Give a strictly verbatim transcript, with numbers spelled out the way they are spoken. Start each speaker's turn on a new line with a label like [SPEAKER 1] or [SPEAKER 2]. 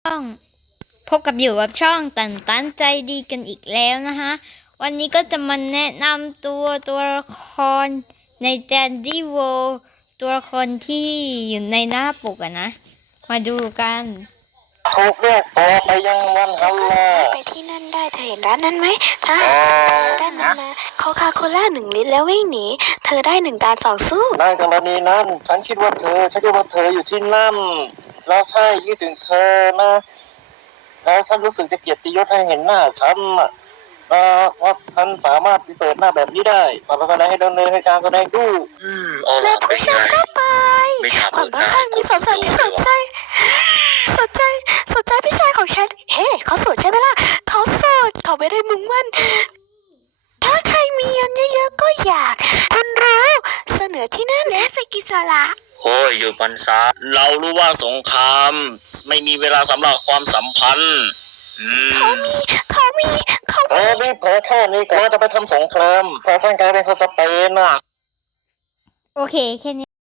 [SPEAKER 1] ช่องพบกับอยู่กับช่องตันตันใจดีกันอีกแล้วนะคะวันนี้ก็จะมาแนะนำตัวตัวละครในแจนดี้โวตัวละครที่อยู่ในหน้าปกอะนะมาดูกัน
[SPEAKER 2] ถูกเรียกตัวไปยังวันฮัลโหล
[SPEAKER 3] ไปที่นั่นได้เธอเห็นร้านนั้นไหมถ้าได้มันมาโคคาโคล่าหนึ่งลิตรแล้ววิ่งหนีเธอได้หนึ่งการต่อสู้
[SPEAKER 2] ในกรณีนั้นฉันคิดว่าเธอฉันคิดว่าเธออยู่ที่นั่นแล้วใช่คิดถึงเธอนะแล้วฉันรู้สึกจะเกียรติยศให้เห็นหน้าฉันน่ะเอ่อว่าฉันสามารถเปิดหน้าแบบนี้ได้สามารถแสดงให้ดำเนินให้การแสดงดู
[SPEAKER 4] อืมเอา
[SPEAKER 3] และ
[SPEAKER 4] ล่ะ
[SPEAKER 3] ผู้
[SPEAKER 4] เป็น
[SPEAKER 3] ช
[SPEAKER 4] ไง
[SPEAKER 3] มก็ไป
[SPEAKER 4] ไม่อยาก
[SPEAKER 3] หวั
[SPEAKER 4] เปิ
[SPEAKER 3] ง
[SPEAKER 4] ดห
[SPEAKER 3] ว่า
[SPEAKER 4] น้า
[SPEAKER 3] ข้างมีสาวๆที่สนใจสนใจสนใจพี่ชายของฉันเฮ้เขาโสดใช่ไหมล่ะเขาโสดเขาไม่ได้มุ่งมั่นถ้าใครมีเงินเยอะๆก็อยากคุณรู้เสนอที่นั่นเลสกิสละ
[SPEAKER 4] โอ้ยอยู่ปันซาเรารู้ว่าสงครามไม่มีเวลาสำหรับความสัมพันธ์อืม
[SPEAKER 3] เขามีเขามีเขา
[SPEAKER 2] เออนี่เผลอแค่นี้ก็จะไปทำสงครามเพราะฉันกลายเป็นคนสเปนน่ะ
[SPEAKER 1] โอเคแค่นี้